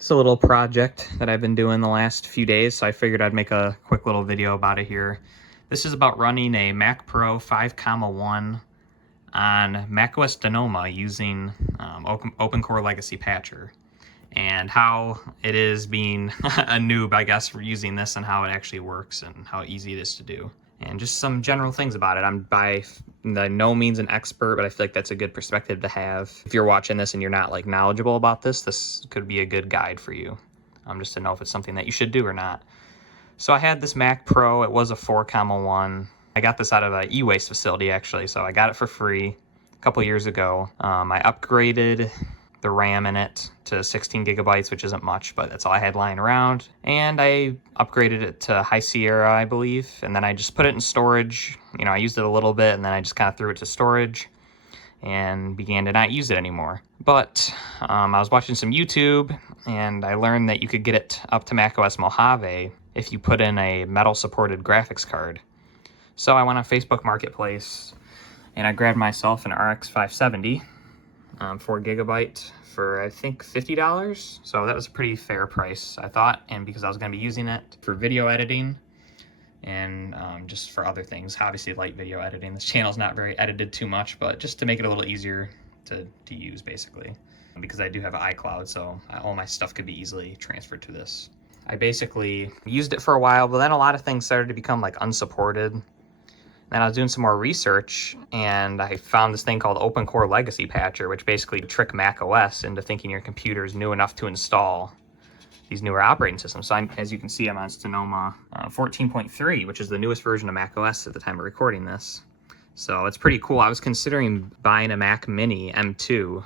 It's a little project that I've been doing the last few days, so I figured I'd make a quick little video about it here. This is about running a Mac Pro 5.1 on macOS Sonoma using Open Core Legacy Patcher, and how it is being a noob, I guess, for using this and how it actually works and how easy it is to do. And just some general things about it. I'm by no means an expert, but I feel like that's a good perspective to have. If you're watching this and you're not like knowledgeable about this could be a good guide for you, just to know if it's something that you should do or not. So I had this Mac Pro. It was a 4.1. I got this out of an e-waste facility, actually, so I got it for free a couple years ago. I upgraded the RAM in it to 16 gigabytes, which isn't much, but that's all I had lying around. And I upgraded it to High Sierra, I believe, and then I just put it in storage. You know, I used it a little bit, and then I just kind of threw it to storage and began to not use it anymore. But I was watching some YouTube, and I learned that you could get it up to macOS Mojave if you put in a metal-supported graphics card. So I went on Facebook Marketplace, and I grabbed myself an RX 570, 4 gigabyte for I think $50. So that was a pretty fair price, I thought, and because I was going to be using it for video editing and just for other things, obviously light video editing. This channel's not very edited too much, but just to make it a little easier to use, basically, because I do have iCloud, so all my stuff could be easily transferred to this. I basically used it for a while, but then a lot of things started to become like unsupported. Then I was doing some more research, and I found this thing called Open Core Legacy Patcher, which basically trick Mac OS into thinking your computer is new enough to install these newer operating systems. So as you can see, I'm on Sonoma 14.3, which is the newest version of Mac OS at the time of recording this. So it's pretty cool. I was considering buying a Mac Mini M2,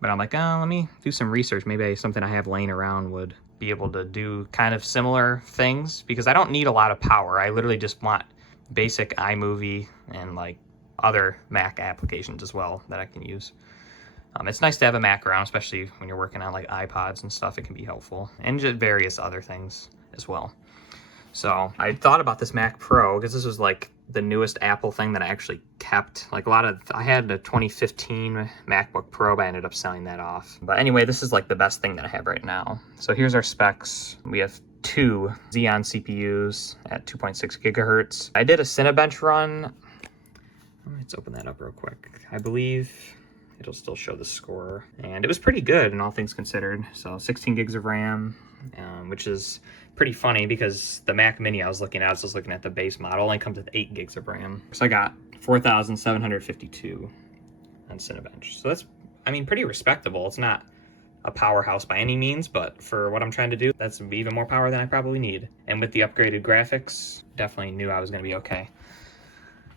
but I'm like, oh, let me do some research. Maybe something I have laying around would be able to do kind of similar things, because I don't need a lot of power. I literally just want basic iMovie and like other Mac applications as well that I can use. It's nice to have a Mac around, especially when you're working on like iPods and stuff. It can be helpful, and just various other things as well. So I thought about this Mac Pro because this was like the newest Apple thing that I actually kept. Like I had a 2015 MacBook Pro, but I ended up selling that off. But anyway, this is like the best thing that I have right now. So here's our specs. We have 2 Xeon CPUs at 2.6 gigahertz. I did a Cinebench run. Let's open that up real quick. I believe it'll still show the score, and it was pretty good in all things considered. So 16 gigs of RAM, which is pretty funny because the Mac Mini I was looking at the base model, only comes with 8 gigs of RAM. So I got 4,752 on Cinebench. So that's, I mean, pretty respectable. It's not a powerhouse by any means, but for what I'm trying to do, that's even more power than I probably need. And with the upgraded graphics, definitely knew I was going to be okay.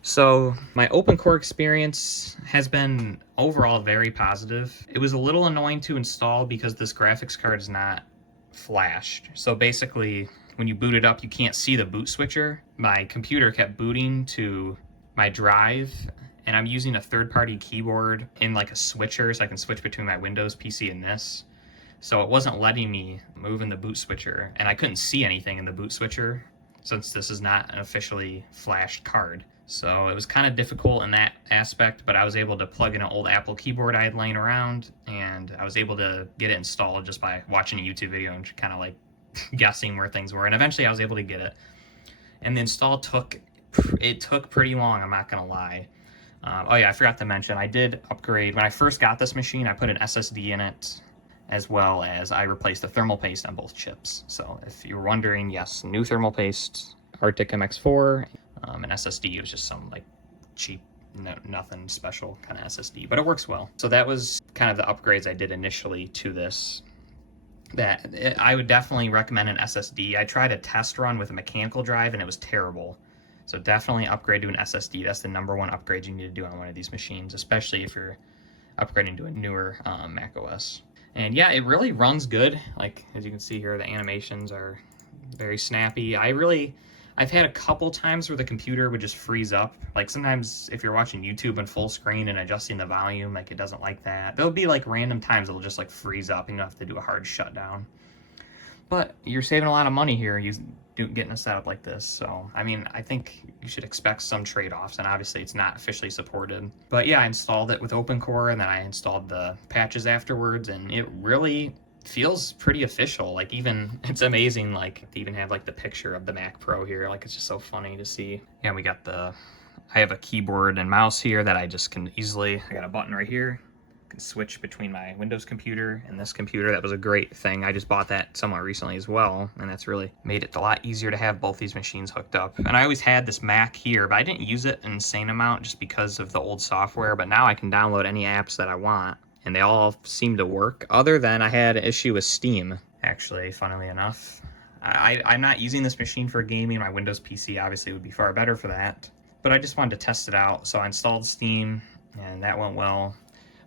So my open core experience has been overall very positive. It was a little annoying to install because this graphics card is not flashed. So basically, when you boot it up, you can't see the boot switcher. My computer kept booting to my drive, and I'm using a third-party keyboard in like a switcher, so I can switch between my Windows PC and this. So it wasn't letting me move in the boot switcher, and I couldn't see anything in the boot switcher since this is not an officially flashed card. So it was kind of difficult in that aspect, but I was able to plug in an old Apple keyboard I had laying around, and I was able to get it installed just by watching a YouTube video and kind of like guessing where things were. And eventually I was able to get it. And the install took pretty long, I'm not gonna lie. Oh yeah, I forgot to mention, I did upgrade. When I first got this machine, I put an SSD in it, as well as I replaced the thermal paste on both chips. So if you were wondering, yes, new thermal paste, Arctic MX4, an SSD was just some like cheap, nothing special kind of SSD, but it works well. So that was kind of the upgrades I did initially to this. I would definitely recommend an SSD. I tried a test run with a mechanical drive and it was terrible. So definitely upgrade to an SSD. That's the #1 upgrade you need to do on one of these machines, especially if you're upgrading to a newer Mac OS. And yeah, it really runs good. Like, as you can see here, the animations are very snappy. I've had a couple times where the computer would just freeze up. Like sometimes if you're watching YouTube in full screen and adjusting the volume, like it doesn't like that. There'll be like random times it'll just like freeze up and you have to do a hard shutdown. But you're saving a lot of money here getting a setup like this. So, I mean, I think you should expect some trade-offs, and obviously it's not officially supported. But yeah, I installed it with OpenCore, and then I installed the patches afterwards, and it really feels pretty official. Like, even, it's amazing, like, to even have like the picture of the Mac Pro here. Like, it's just so funny to see. And we got I have a keyboard and mouse here that I just can easily, I got a button right here. I can switch between my Windows computer and this computer. That was a great thing. I just bought that somewhat recently as well, and that's really made it a lot easier to have both these machines hooked up. And I always had this Mac here, but I didn't use it an insane amount just because of the old software. But now I can download any apps that I want, and they all seem to work, other than I had an issue with Steam, actually, funnily enough. I'm not using this machine for gaming. My Windows PC obviously would be far better for that, but I just wanted to test it out. So I installed Steam, and that went well.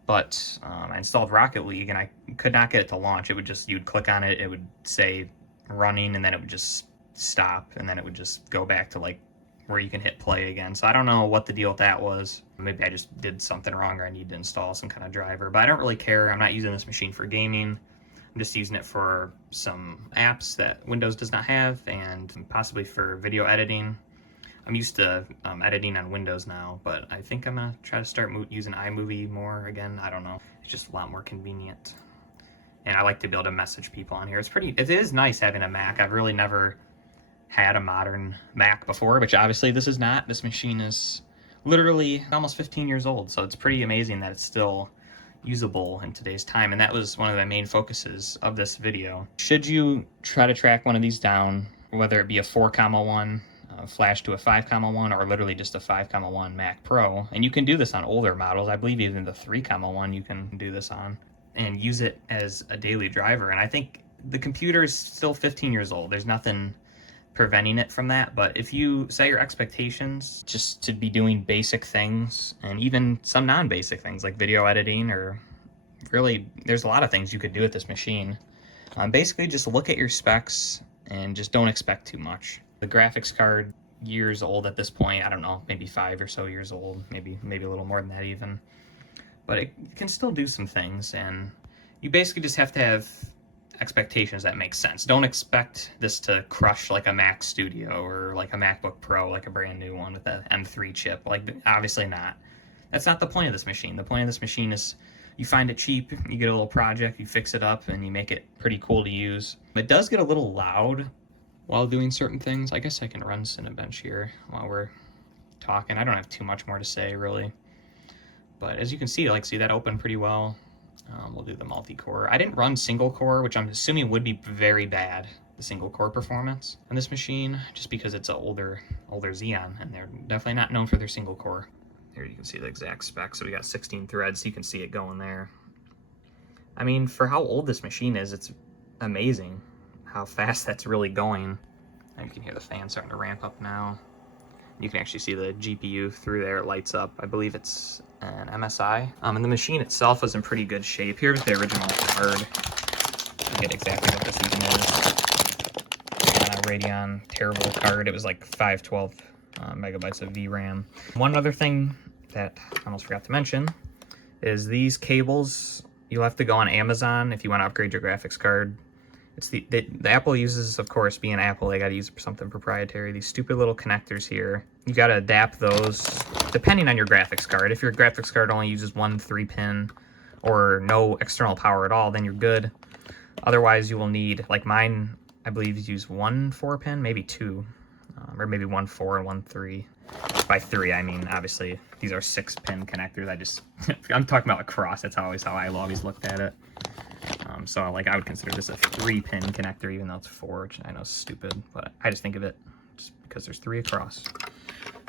But I installed Rocket League, and I could not get it to launch. It would just, you'd click on it, it would say running, and then it would just stop, and then it would just go back to like where you can hit play again. So I don't know what the deal with that was. Maybe I just did something wrong, or I need to install some kind of driver, but I don't really care. I'm not using this machine for gaming. I'm just using it for some apps that Windows does not have, and possibly for video editing. I'm used to editing on Windows now, but I think I'm gonna try to start using iMovie more again. I don't know. It's just a lot more convenient. And I like to be able to message people on here. It is nice having a Mac. I've really never had a modern Mac before, which obviously this is not. This machine is literally almost 15 years old, so it's pretty amazing that it's still usable in today's time. And that was one of the main focuses of this video. Should you try to track one of these down, whether it be a 4,1, flash to a 5,1, or literally just a 5,1 Mac Pro, and you can do this on older models. I believe even the 3,1 you can do this on, and use it as a daily driver. And I think the computer is still 15 years old. There's nothing preventing it from that. But if you set your expectations just to be doing basic things, and even some non-basic things like video editing, or really, there's a lot of things you could do with this machine. Basically, just look at your specs and just don't expect too much. The graphics card, years old at this point. I don't know, maybe 5 or so years old, maybe a little more than that even. But it can still do some things, and you basically just have to have expectations that make sense. Don't expect this to crush like a Mac Studio or like a MacBook Pro, like a brand new one with the M3 chip. Like, obviously not. That's not the point of this machine. The point of this machine is you find it cheap, you get a little project, you fix it up, and you make it pretty cool to use. It does get a little loud while doing certain things. I guess I can run Cinebench here while we're talking. I don't have too much more to say, really. But as you can see, see that opened pretty well. We'll do the multi-core. I didn't run single core, which I'm assuming would be very bad, the single core performance on this machine, just because it's an older Xeon, and they're definitely not known for their single core. Here you can see the exact specs. So we got 16 threads, so you can see it going there. I mean, for how old this machine is, it's amazing how fast that's really going. And you can hear the fan starting to ramp up now. You can actually see the GPU through there. It lights up. I believe it's an MSI. And the machine itself was in pretty good shape. Here's the original card. I get exactly what this even is. Radeon, terrible card. It was like 512 megabytes of VRAM. One other thing that I almost forgot to mention is these cables. You'll have to go on Amazon if you want to upgrade your graphics card. It's the Apple uses, of course, being Apple, they got to use something proprietary. These stupid little connectors here. You got to adapt those depending on your graphics card. If your graphics card only uses one 3-pin or no external power at all, then you're good. Otherwise, you will need, like mine, I believe, use one 4-pin, maybe two, or maybe one 4 and one 3. By 3, I mean, obviously, these are 6-pin connectors. I'm talking about across. That's how I always looked at it. So I would consider this a 3-pin connector, even though it's 4, which I know is stupid, but I just think of it just because there's 3 across.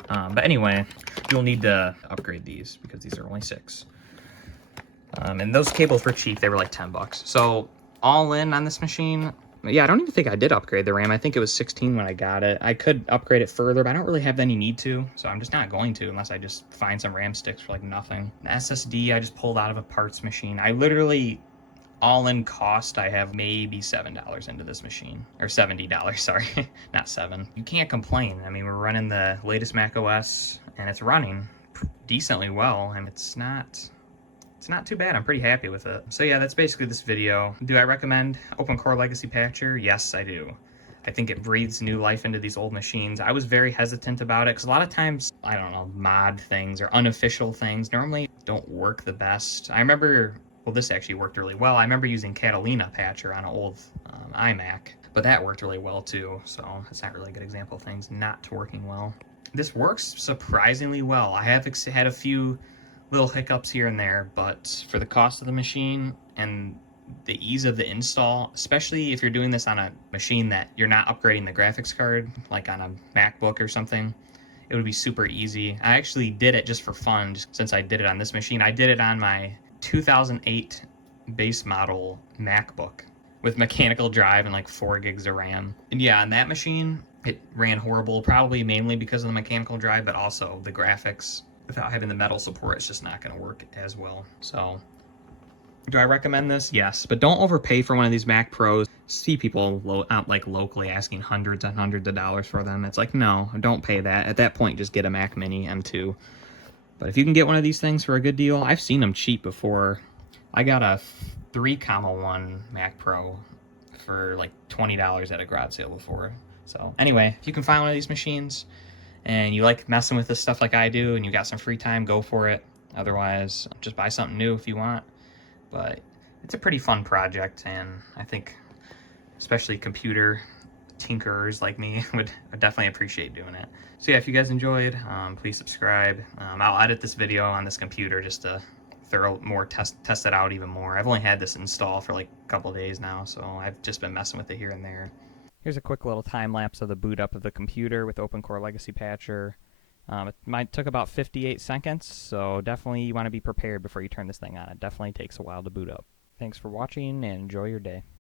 But anyway, you'll need to upgrade these because these are only 6. And those cables were cheap. They were like 10 bucks. So all in on this machine, yeah, I don't even think I did upgrade the RAM. I think it was 16 when I got it. I could upgrade it further, but I don't really have any need to, so I'm just not going to unless I just find some RAM sticks for like nothing. An SSD I just pulled out of a parts machine. I literally, all in cost, I have maybe $7 into this machine, or $70, sorry, not 7. You can't complain. I mean, we're running the latest Mac OS, and it's running decently well, and it's not too bad. I'm pretty happy with it. So yeah, that's basically this video. Do I recommend Open Core Legacy Patcher? Yes, I do. I think it breathes new life into these old machines. I was very hesitant about it because a lot of times, I don't know, mod things or unofficial things normally don't work the best. I remember well, this actually worked really well. I remember using Catalina Patcher on an old iMac, but that worked really well too. So it's not really a good example of things not working well. This works surprisingly well. I have had a few little hiccups here and there, but for the cost of the machine and the ease of the install, especially if you're doing this on a machine that you're not upgrading the graphics card, like on a MacBook or something, it would be super easy. I actually did it just for fun, since I did it on this machine. I did it on my 2008 base model MacBook with mechanical drive and like 4 gigs of RAM. And yeah, on that machine, it ran horrible, probably mainly because of the mechanical drive, but also the graphics. Without having the metal support, it's just not going to work as well. So, do I recommend this? Yes, but don't overpay for one of these Mac Pros. See people out like locally asking hundreds and hundreds of dollars for them. It's like, no, don't pay that. At that point, just get a Mac Mini M2. But if you can get one of these things for a good deal, I've seen them cheap before. I got a 3,1 Mac Pro for like $20 at a garage sale before. So anyway, if you can find one of these machines and you like messing with this stuff like I do and you got some free time, go for it. Otherwise, just buy something new if you want. But it's a pretty fun project, and I think especially computer tinkerers like me would definitely appreciate doing it. So yeah, if you guys enjoyed, please subscribe. I'll edit this video on this computer just to test it out even more. I've only had this install for like a couple of days now, so I've just been messing with it here and there. Here's a quick little time lapse of the boot up of the computer with OpenCore Legacy Patcher. It took about 58 seconds, so definitely you want to be prepared before you turn this thing on. It definitely takes a while to boot up. Thanks for watching and enjoy your day.